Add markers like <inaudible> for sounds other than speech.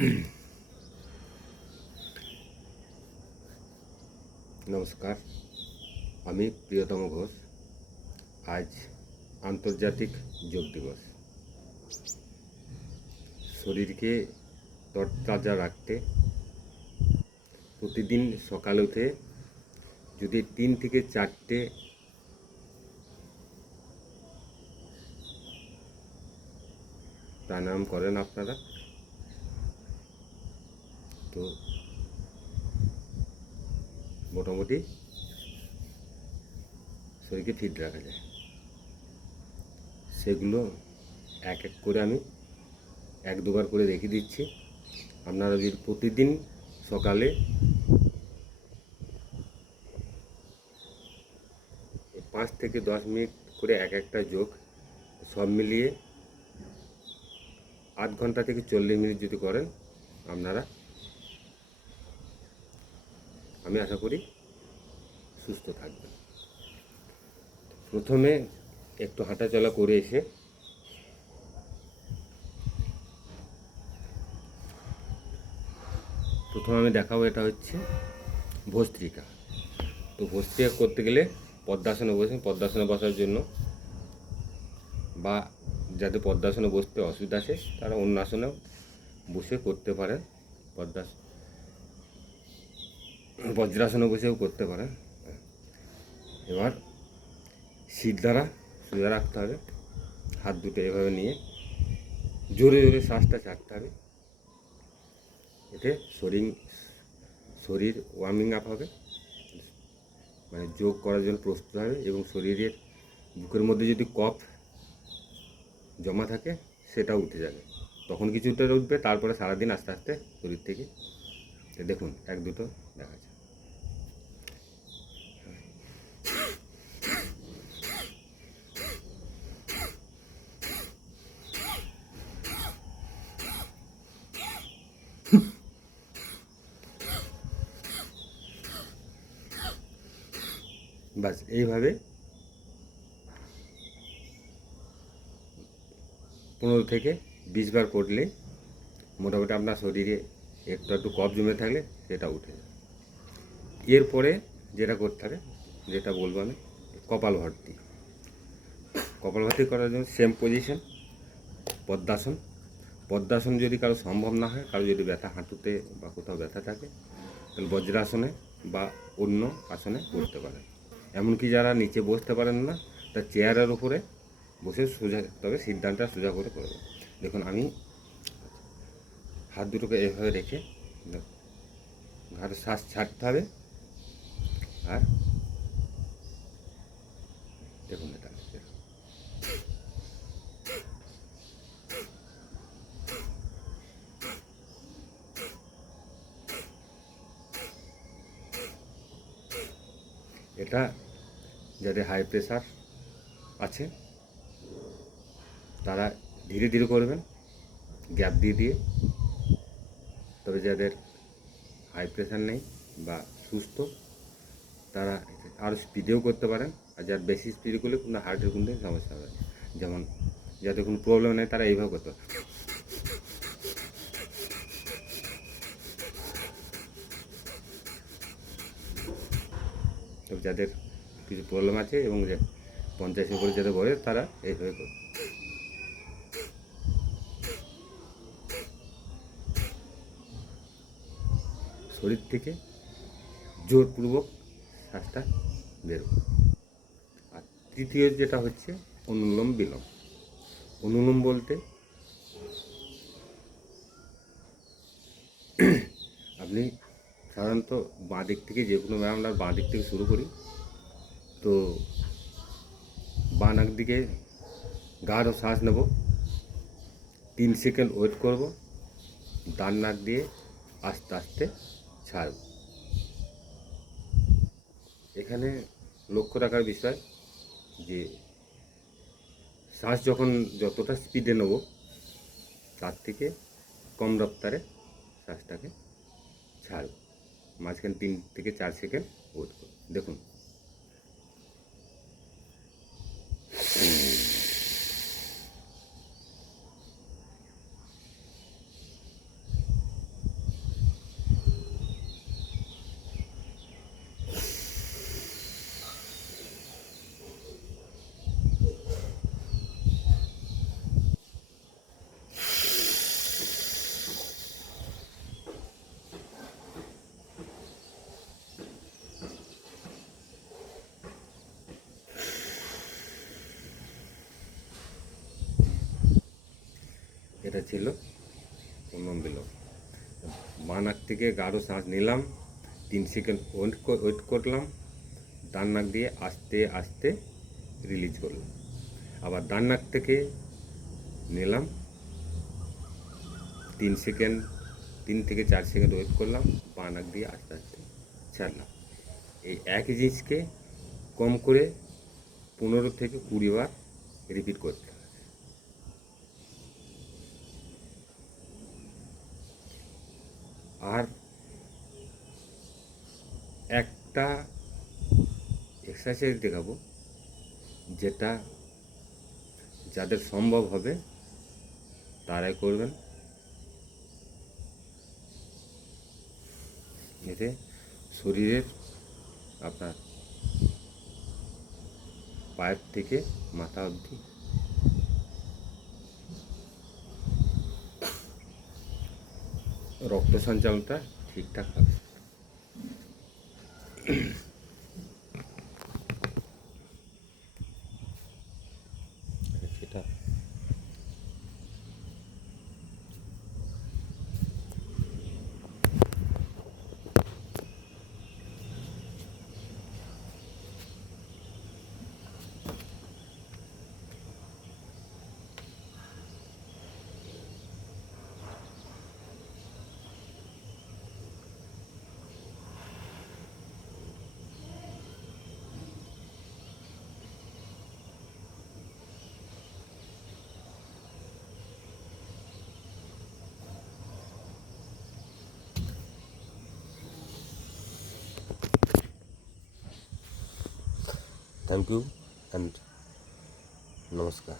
<clears throat> নমস্কার, আমি প্রিয়তম ঘোষ। আজ আন্তর্জাতিক যোগ দিবস। শরীরকে তরতাজা রাখতে প্রতিদিন সকালে উঠে যদি তিন থেকে চারটে প্রাণায়াম করেন আপনারা তো মোটামুটি শরীরকে ফিট রাখা যায়। সেগুলো এক এক করে আমি এক দুবার করে রেখে দিচ্ছি। আপনারা যদি প্রতিদিন সকালে পাঁচ থেকে দশ মিনিট করে এক একটা যোগ সব মিলিয়ে আধ ঘণ্টা থেকে চল্লিশ মিনিট যদি করেন, আপনারা আমি আশা করি সুস্থ থাকবেন প্রথমে একটু হাঁটাচলা করে এসে প্রথমে আমি দেখাবো এটা হচ্ছে ভস্ত্রিকা। তো ভস্ত্রিকা করতে গেলে পদ্মাসনে বসে, পদ্মাসনে বসার জন্য বা যাদের পদ্মাসনে বসতে অসুবিধা আছে, তারা অন্য আসনেও বসে করতে পারে পদ্মাসন বজ্রাসনে বসেও করতে পারেন এবার শীত দ্বারা সোজা রাখতে হবে। হাত দুটো এভাবে নিয়ে জোরে জোরে শ্বাসটা ছাড়তে হবে। এতে শরীর শরীর ওয়ার্মিং আপ হবে। মানে যোগ করার জন্য প্রস্তুত হবে এবং শরীরের বুকের মধ্যে যদি কফ জমা থাকে সেটা উঠে যাবে। তখন কিছুটা উঠবে, তারপরে সারাদিন আস্তে আস্তে শরীর থেকে। দেখুন, এক, দুটো দেখা যায় বাস, এইভাবে পনেরো থেকে বিশ বার করলে মোটামুটি আপনার শরীরে একটু একটু কফ জমে থাকলে সেটা উঠে যাবে এরপরে যেটা করতে হবে, যেটা বলব আমি, কপাল ভর্তি। কপাল ভর্তি করার জন্য সেম পজিশন পদ্মাসন। পদ্মাসন যদি কারও সম্ভব না হয়, কারও যদি ব্যথা হাঁটুতে বা কোথাও ব্যথা থাকে, তাহলে বজ্রাসনে বা অন্য আসনে করতে পারেন। এমনকি যারা নিচে বসতে পারেন না, তার চেয়ারের উপরে বসে সোজা, তবে সিদ্ধান্তটা সোজা করে করবে দেখুন, আমি হাত দুটোকে এভাবে রেখে ঘাড়ে শ্বাস ছাড়তে হবে। আর দেখুন এটা যাদের হাই প্রেশার আছে, তারা ধীরে ধীরে করবেন গ্যাপ দিয়ে দিয়ে। তবে যাদের হাই প্রেশার নেই বা সুস্থ, তারা আরও স্পিডেও করতে পারেন। আর যার বেশি স্পিড করলে কোনো হার্টের কিন্তু সমস্যা হবে যেমন যাদের কোনো প্রবলেম নেই, তারা এইভাবে করতে পারে তবে যাদের কিছু প্রবলেম আছে এবং যে পঞ্চাশের উপরে যাদের বয়স, তারা এইভাবে করে শরীর থেকে জোরপূর্বক শ্বাসটা বেরোবে আর তৃতীয় যেটা হচ্ছে, অনুলোম বিলোম। অনুলোম বলতে আপনি সাধারণত বাঁ দিক থেকে যে কোনো ব্যায়াম আমরা বাঁ দিক থেকে শুরু করি। তো বাঁ নাক দিকে গাঢ় শ্বাস নেব। তিন সেকেন্ড ওয়েট করব। ডান নাক দিয়ে আস্তে আস্তে ছাড়ব। এখানে লক্ষ্য রাখার বিষয় যে শ্বাস যখন যতটা স্পিডে নেব, তার থেকে কম রপ্তারে শ্বাসটাকে ছাড়ব। মাঝখানে তিন থেকে চার সেকেন্ড ওয়েট করব দেখুন। এটা ছিল অনুলোম বিলোম বাঁ থেকে গাঢ় শ্বাস নিলাম, তিন সেকেন্ড ওয়েট ওয়েট করলাম, ডান নাক দিয়ে আস্তে আস্তে রিলিজ করলাম। আবার ডান নাক থেকে নিলাম, তিন সেকেন্ড, তিন থেকে চার সেকেন্ড ওয়েট করলাম, বাঁ নাক দিয়ে আস্তে আস্তে ছাড়লাম। এই একই জিনিসকে কম করে পনেরো থেকে কুড়ি বার রিপিট করতে হবে আর একটা এক্সারসাইজ দেখাবো, যেটা যাদের সম্ভব হবে তারাই করবেন। এতে শরীরের আপনার পায়ের থেকে মাথা অবধি রক্ত সঞ্চালনটা ঠিকঠাক হবে। Mm-hmm. <clears throat> থ্যাংক ইউ অ্যান্ড নমস্কার